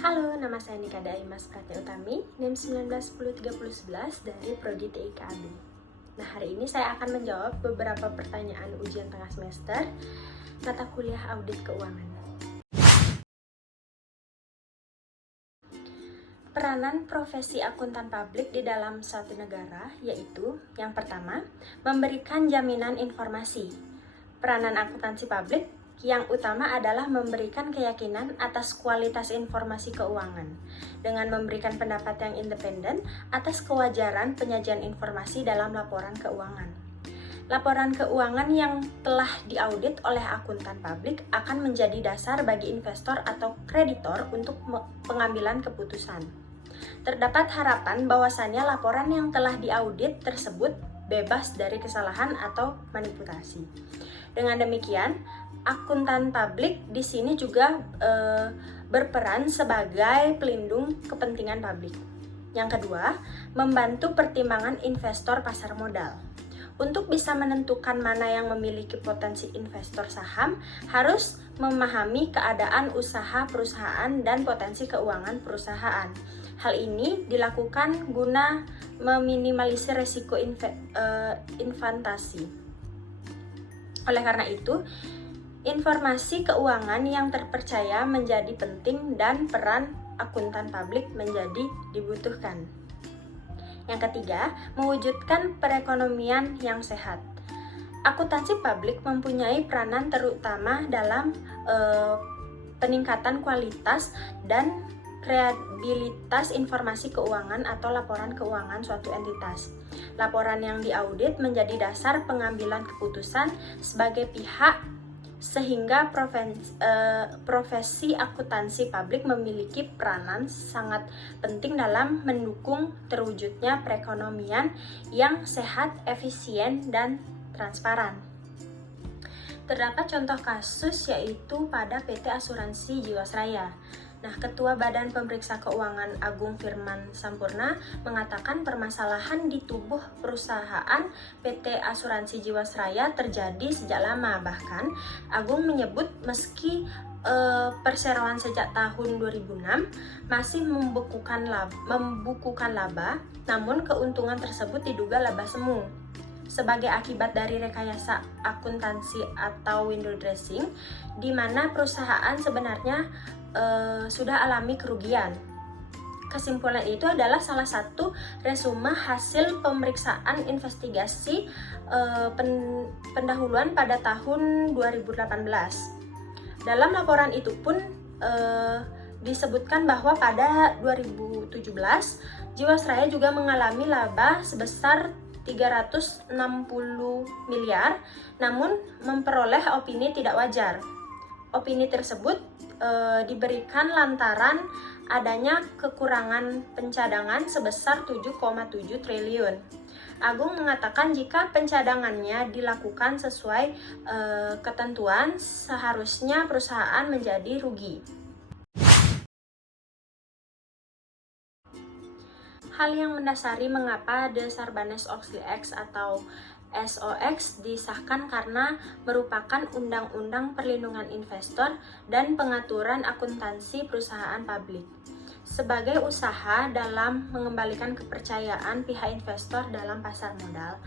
Halo, nama saya Nika Daimas Pratya Utami, NIM 19103011 dari Prodi TIKAB. Nah, hari ini saya akan menjawab beberapa pertanyaan ujian tengah semester mata kuliah audit keuangan. Peranan profesi akuntan publik di dalam suatu negara yaitu yang pertama, memberikan jaminan informasi. Peranan akuntansi publik yang utama adalah memberikan keyakinan atas kualitas informasi keuangan dengan memberikan pendapat yang independen atas kewajaran penyajian informasi dalam laporan keuangan. Laporan keuangan yang telah diaudit oleh akuntan publik akan menjadi dasar bagi investor atau kreditor untuk pengambilan keputusan. Terdapat harapan bahwasannya laporan yang telah diaudit tersebut bebas dari kesalahan atau manipulasi. Dengan demikian, akuntan publik di sini juga berperan sebagai pelindung kepentingan publik. Yang kedua, membantu pertimbangan investor pasar modal. Untuk bisa menentukan mana yang memiliki potensi investor saham, harus memahami keadaan usaha perusahaan dan potensi keuangan perusahaan. Hal ini dilakukan guna meminimalisir risiko investasi. Oleh karena itu, informasi keuangan yang terpercaya menjadi penting dan peran akuntan publik menjadi dibutuhkan. Yang ketiga, mewujudkan perekonomian yang sehat. Akuntansi publik mempunyai peranan terutama dalam peningkatan kualitas dan kredibilitas informasi keuangan atau laporan keuangan suatu entitas. Laporan yang diaudit menjadi dasar pengambilan keputusan sebagai pihak sehingga profesi akuntansi publik memiliki peranan sangat penting dalam mendukung terwujudnya perekonomian yang sehat, efisien, dan transparan. Terdapat contoh kasus yaitu pada PT Asuransi Jiwasraya. Nah, Ketua Badan Pemeriksa Keuangan Agung Firman Sampurna mengatakan permasalahan di tubuh perusahaan PT Asuransi Jiwasraya terjadi sejak lama. Bahkan, Agung menyebut meski perseroan sejak tahun 2006 masih membukukan laba, namun keuntungan tersebut diduga laba semu. Sebagai akibat dari rekayasa akuntansi atau window dressing, di mana perusahaan sebenarnya sudah alami kerugian. Kesimpulan itu adalah salah satu resume hasil pemeriksaan investigasi pendahuluan pada tahun 2018. Dalam laporan itu pun disebutkan bahwa pada 2017 Jiwasraya juga mengalami laba sebesar 360 miliar, namun memperoleh opini tidak wajar. Opini tersebut diberikan lantaran adanya kekurangan pencadangan sebesar 7,7 triliun. Agung mengatakan jika pencadangannya dilakukan sesuai ketentuan, seharusnya perusahaan menjadi rugi. Hal yang mendasari mengapa The Sarbanes-Oxley Act atau SOX disahkan karena merupakan undang-undang perlindungan investor dan pengaturan akuntansi perusahaan publik. Sebagai usaha dalam mengembalikan kepercayaan pihak investor dalam pasar modal,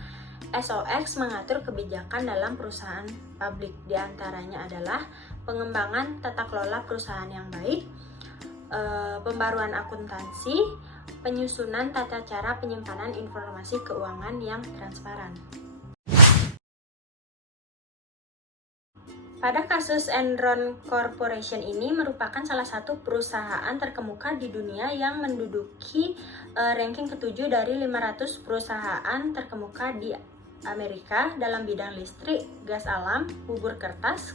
SOX mengatur kebijakan dalam perusahaan publik. Di antaranya adalah pengembangan tata kelola perusahaan yang baik, pembaruan akuntansi, penyusunan tata cara penyimpanan informasi keuangan yang transparan. Pada kasus Enron Corporation ini merupakan salah satu perusahaan terkemuka di dunia yang menduduki ranking ke-7 dari 500 perusahaan terkemuka di Amerika dalam bidang listrik, gas alam, bubur kertas,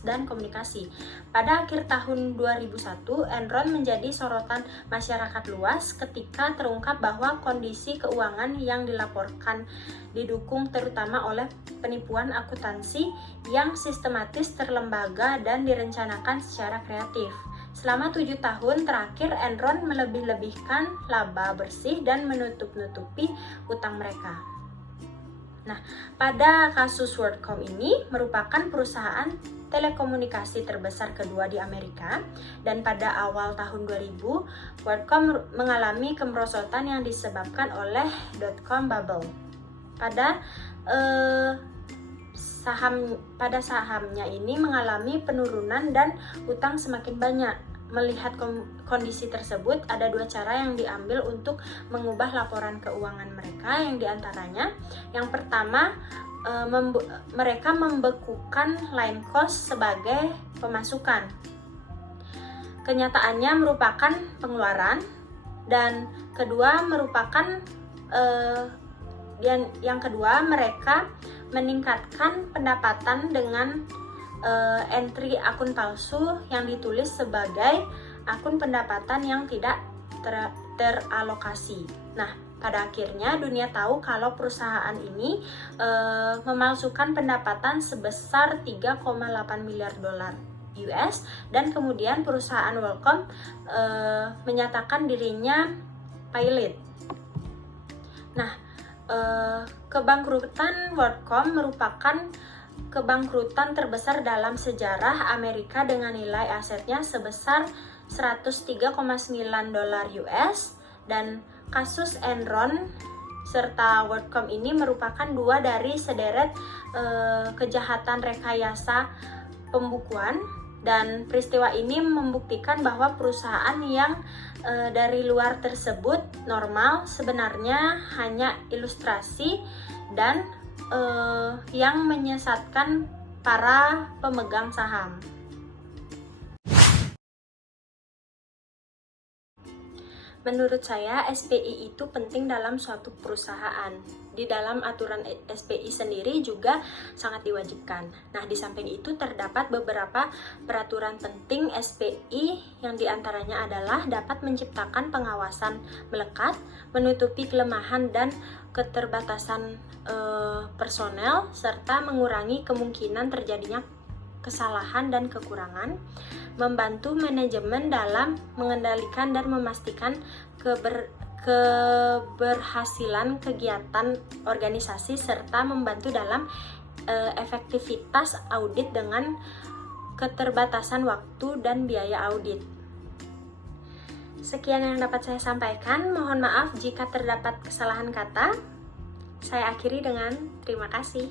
dan komunikasi. Pada akhir tahun 2001, Enron menjadi sorotan masyarakat luas ketika terungkap bahwa kondisi keuangan yang dilaporkan didukung terutama oleh penipuan akuntansi yang sistematis, terlembaga, dan direncanakan secara kreatif. Selama 7 tahun terakhir, Enron melebih-lebihkan laba bersih dan menutup-nutupi utang mereka. Nah, pada kasus WorldCom ini merupakan perusahaan telekomunikasi terbesar kedua di Amerika, dan pada awal tahun 2000 WorldCom mengalami kemerosotan yang disebabkan oleh dot-com bubble. Pada sahamnya ini mengalami penurunan dan utang semakin banyak. Melihat kondisi tersebut, ada dua cara yang diambil untuk mengubah laporan keuangan mereka, yang diantaranya yang pertama, mereka membekukan line cost sebagai pemasukan. Kenyataannya merupakan pengeluaran, dan kedua merupakan yang kedua mereka meningkatkan pendapatan dengan entry akun palsu yang ditulis sebagai akun pendapatan yang tidak teralokasi. Nah, pada akhirnya dunia tahu kalau perusahaan ini memalsukan pendapatan sebesar 3,8 miliar dolar US, dan kemudian perusahaan WorldCom menyatakan dirinya pilot. Nah, kebangkrutan WorldCom merupakan kebangkrutan terbesar dalam sejarah Amerika dengan nilai asetnya sebesar 103,9 dolar US, dan kasus Enron serta WorldCom ini merupakan dua dari sederet kejahatan rekayasa pembukuan, dan peristiwa ini membuktikan bahwa perusahaan yang dari luar tersebut normal sebenarnya hanya ilustrasi dan yang menyesatkan para pemegang saham. Menurut saya, SPI itu penting dalam suatu perusahaan. Di dalam aturan SPI sendiri juga sangat diwajibkan. Nah, di samping itu terdapat beberapa peraturan penting SPI, yang diantaranya adalah dapat menciptakan pengawasan melekat, menutupi kelemahan dan keterbatasan personel, serta mengurangi kemungkinan terjadinya kesalahan dan kekurangan, membantu manajemen dalam mengendalikan dan memastikan keberhasilan kegiatan organisasi, serta membantu dalam efektivitas audit dengan keterbatasan waktu dan biaya audit. Sekian yang dapat saya sampaikan. Mohon maaf jika terdapat kesalahan kata. Saya akhiri dengan terima kasih.